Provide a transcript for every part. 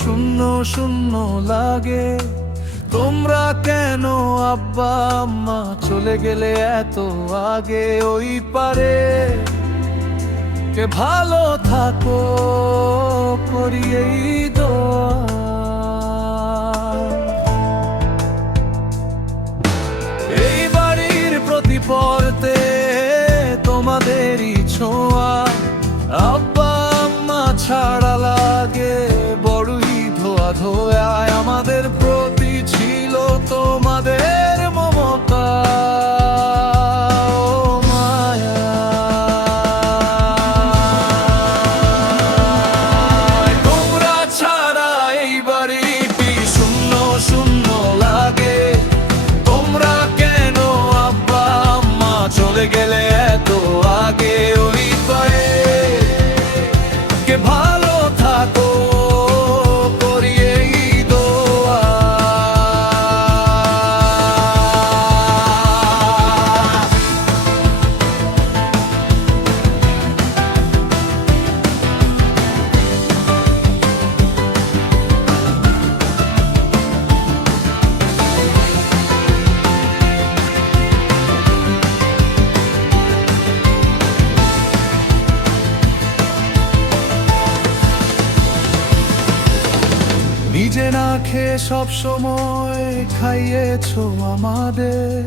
শূন্য শূন্য লাগে। তোমরা কেন আব্বা আম্মা চলে গেলে এত আগে ওই পারে? কে ভালো থাকো করি এই দোয়া। এই বাড়ির প্রতি পর্তে তোমাদেরই ছোঁয়া। আব্বা আম্মা ছাড়া লাগে বড়ই ধোয়া ধোয়া। আমাদের প্রতি ছিল তোমাদের মমতা ও মায়া। তোমরা ছাড়া এই বাড়িটি শূন্য শূন্য লাগে। তোমরা কেন আব্বা আম্মা চলে গেলে এত আগে ওই পারে? কে ভালো থাকো করি এই দোয়া। নিজে না খেয়ে সব সময় খাইয়েছো আমাদের।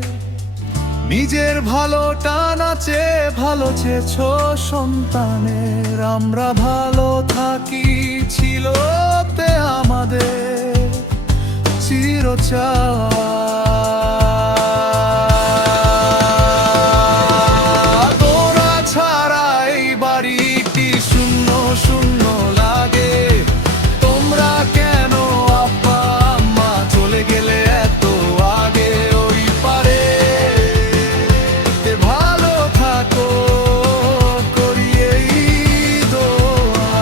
নিজের ভালোটা না চেয়ে ভালো চেয়েছো সন্তানের। আমরা ভালো থাকি ছিল তে আমাদের চির চাওয়া। তোরা ছাড়া এই বাড়িটি শূন্য শূন্য লাগে। তোমরা কেন আব্বা আম্মা চলে গেলে এত আগে ওই পারে? তে ভালো থাকো করি এই দোয়া।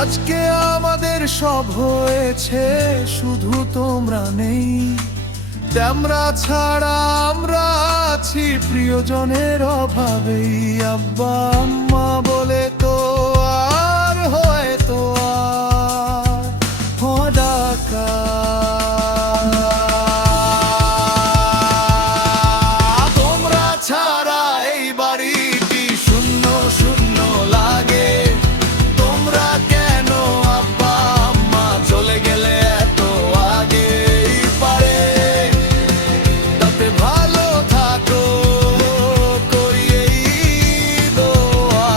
আজকে আমাদের সব হয়েছে, শুধু তোমরা নেই। তোমরা ছাড়া আমরা আছি প্রিয়জনের অভাবেই। আব্বা আম্মা বলে তো আর হয়তো আর ডাকা। তোমরা ছাড়া এই বাড়িটি শূন্য শূন্য লাগে। তোমরা কেন আব্বা আম্মা চলে গেলে এত আগে পারে? তাতে ভালো থাকো করি এই দোয়া।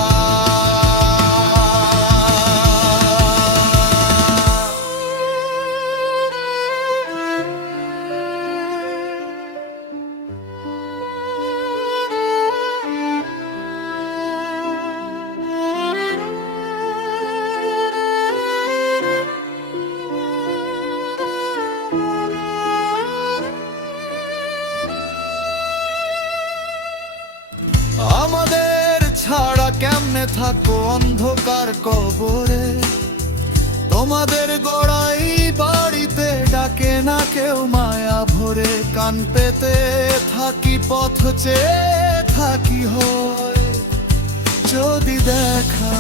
আমাদের ছাড়া কেমনে থাকো অন্ধকার কবরে? তোমাদের গোড়াই বাড়িতে ডাকে না কেউ মায়া ভরে। কান পেতে থাকি পথ চেয়ে থাকি হয় যদি দেখা।